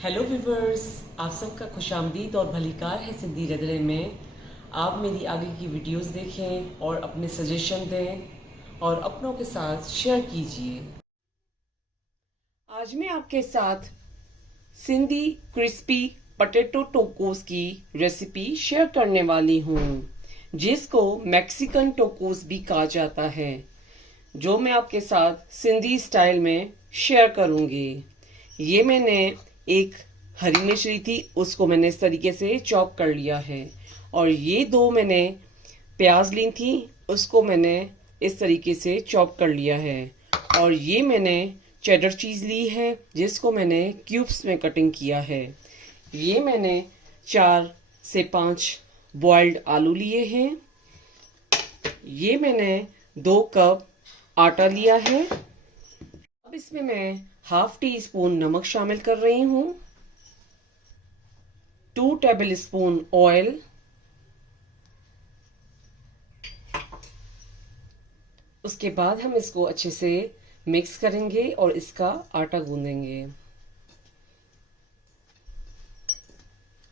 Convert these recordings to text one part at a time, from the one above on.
Hello viewers, आप सबका खुशामदीद और भलीकार है सिंधी रंधणे में। आप मेरी आगे की वीडियोस देखें और अपने सजेशन दें और अपनों के साथ शेयर कीजिए। आज मैं आपके साथ सिंधी क्रिस्पी पोटैटो टोकोस की रेसिपी शेयर करने वाली हूँ, जिसको मैक्सिकन टोकोस भी कहा जाता है, जो मैं आपके साथ सिंधी स्टाइल में शेयर करूँगी। ये मैंने एक हरी मिर्च ली थी, उसको मैंने इस तरीके से चॉप कर लिया है। और ये दो मैंने प्याज ली थी, उसको मैंने इस तरीके से चॉप कर लिया है। और ये मैंने चेडर चीज़ ली है, जिसको मैंने क्यूब्स में कटिंग किया है। ये मैंने 4 से 5 बॉइल्ड आलू लिए हैं। ये मैंने 2 कप आटा लिया है। अब इसमें मैं हाफ टी स्पून नमक शामिल कर रही हूँ, 2 टेबल स्पून ऑयल, उसके बाद हम इसको अच्छे से मिक्स करेंगे और इसका आटा गूंदेंगे।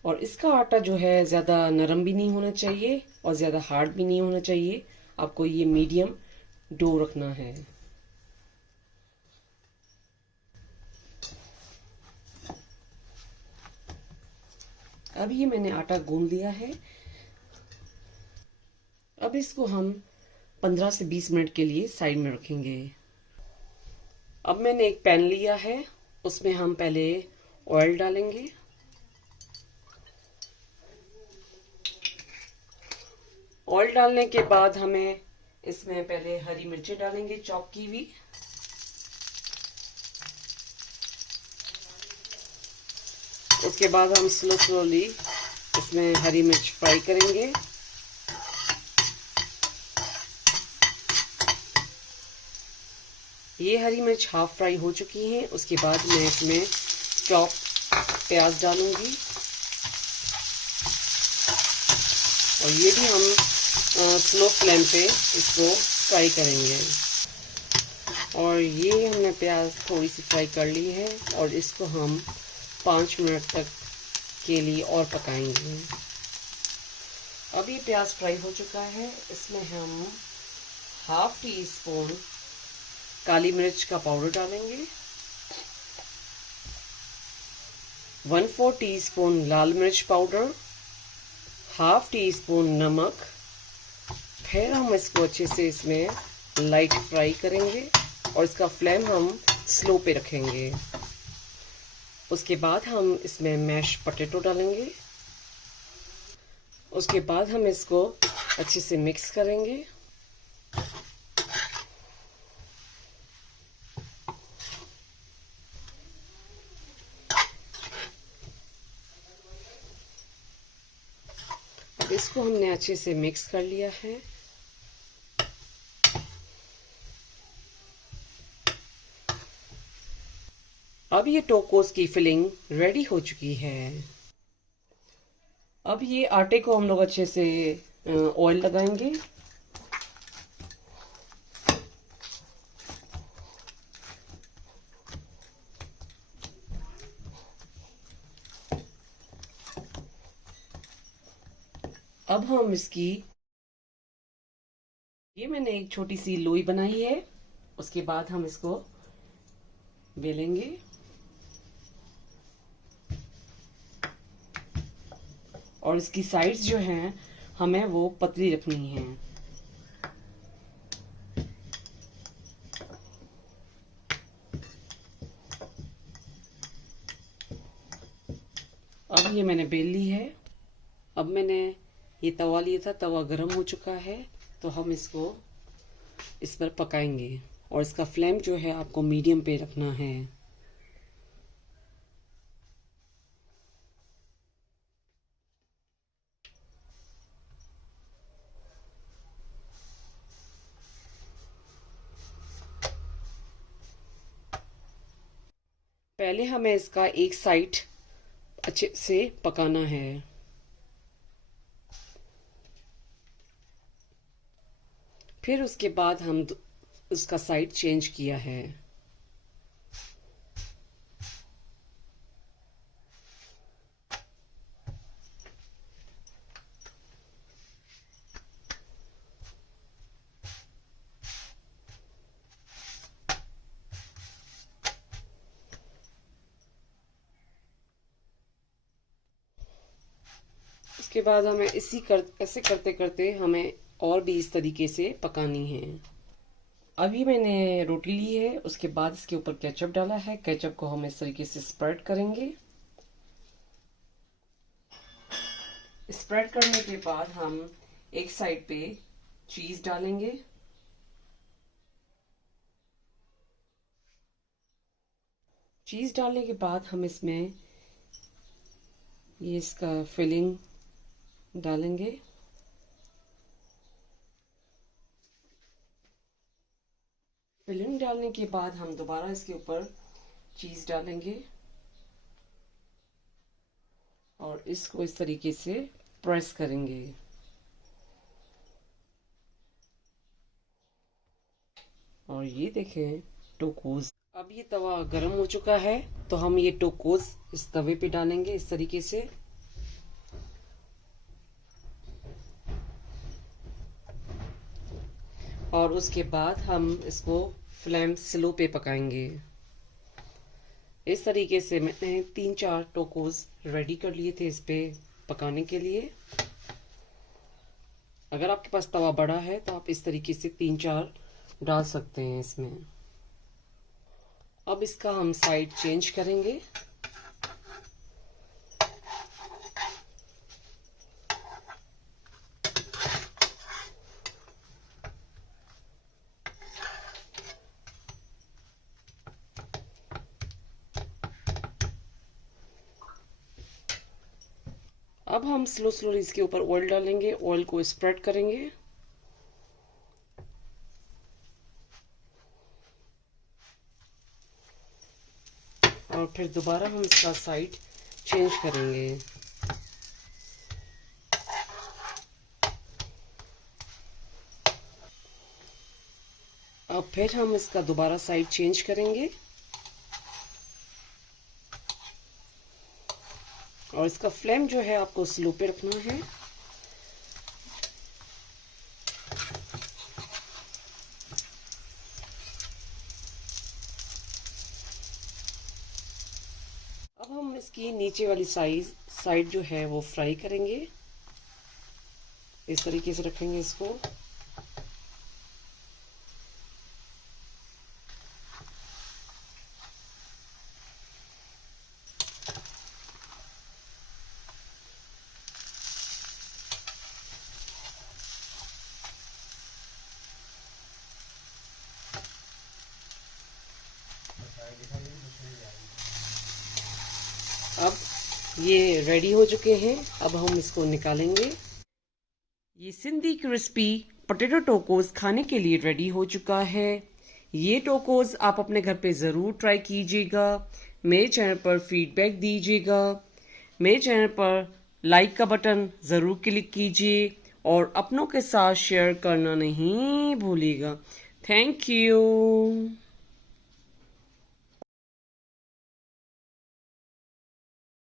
और इसका आटा जो है ज़्यादा नरम भी नहीं होना चाहिए और ज़्यादा हार्ड भी नहीं होना चाहिए। आपको ये मीडियम डो रखना है। अब ये मैंने आटा गूंद लिया है। अब इसको हम 15 से 20 मिनट के लिए साइड में रखेंगे। अब मैंने एक पैन लिया है, उसमें हम पहले ऑयल डालेंगे। ऑयल डालने के बाद हमें इसमें पहले हरी मिर्चें डालेंगे, चॉप की हुई। उसके बाद हम स्लोली इसमें हरी मिर्च फ्राई करेंगे। ये हरी मिर्च हाफ फ्राई हो चुकी है। उसके बाद मैं इसमें चॉप प्याज डालूंगी और ये भी हम स्लो फ्लेम पे इसको फ्राई करेंगे। और ये हमने प्याज थोड़ी सी फ्राई कर ली है और इसको हम 5 मिनट तक के लिए और पकाएंगे। अब ये प्याज फ्राई हो चुका है। इसमें हम हाफ टी स्पून काली मिर्च का पाउडर डालेंगे, 1/4 टीस्पून लाल मिर्च पाउडर, हाफ टी स्पून नमक। फिर हम इसको अच्छे से इसमें लाइट फ्राई करेंगे और इसका फ्लेम हम स्लो पे रखेंगे। उसके बाद हम इसमें मैश पोटैटो डालेंगे। उसके बाद हम इसको अच्छे से मिक्स करेंगे। अब इसको हमने अच्छे से मिक्स कर लिया है। अब ये टोकोस की फिलिंग रेडी हो चुकी है। अब ये आटे को हम लोग अच्छे से ऑयल लगाएंगे। अब हम ये मैंने एक छोटी सी लोई बनाई है। उसके बाद हम इसको बेलेंगे। और इसकी साइड्स जो हैं हमें वो पतली रखनी है। अब ये मैंने बेल ली है। अब मैंने ये तवा लिया था, तवा गर्म हो चुका है, तो हम इसको इस पर पकाएंगे। और इसका फ्लेम जो है आपको मीडियम पे रखना है। पहले हमें इसका एक साइड अच्छे से पकाना है। फिर उसके बाद हम उसका साइड चेंज किया है। उसके बाद हमें ऐसे करते करते हमें और भी इस तरीके से पकानी है। अभी मैंने रोटी ली है, उसके बाद इसके ऊपर केचप डाला है। केचप को हम इस तरीके से स्प्रेड करेंगे। स्प्रेड करने के बाद हम एक साइड पे चीज डालेंगे। चीज डालने के बाद हम इसमें ये इसका फिलिंग डालेंगे। फिलिंग डालने के बाद हम दोबारा इसके ऊपर चीज डालेंगे और इसको इस तरीके से प्रेस करेंगे। और ये देखें टोकोस। अब ये तवा गर्म हो चुका है, तो हम ये टोकोस इस तवे पे डालेंगे इस तरीके से। और उसके बाद हम इसको फ्लेम स्लो पे पकाएंगे। इस तरीके से मैंने 3-4 टोकोस रेडी कर लिए थे इस पे पकाने के लिए। अगर आपके पास तवा बड़ा है तो आप इस तरीके से 3-4 डाल सकते हैं इसमें। अब इसका हम साइड चेंज करेंगे। अब हम स्लो इसके ऊपर ऑयल डालेंगे। ऑयल को स्प्रेड करेंगे। और फिर दोबारा हम इसका साइड चेंज करेंगे। अब फिर हम इसका दोबारा साइड चेंज करेंगे और इसका फ्लेम जो है आपको स्लो पे रखना है। अब हम इसकी नीचे वाली साइड जो है वो फ्राई करेंगे। इस तरीके से रखेंगे इसको। अब ये रेडी हो चुके हैं। अब हम इसको निकालेंगे। ये सिंधी क्रिस्पी पोटैटो टोकोस खाने के लिए रेडी हो चुका है। ये टोकोस आप अपने घर पे ज़रूर ट्राई कीजिएगा। मेरे चैनल पर फीडबैक दीजिएगा। मेरे चैनल पर लाइक का बटन ज़रूर क्लिक कीजिए और अपनों के साथ शेयर करना नहीं भूलिएगा। Thank you.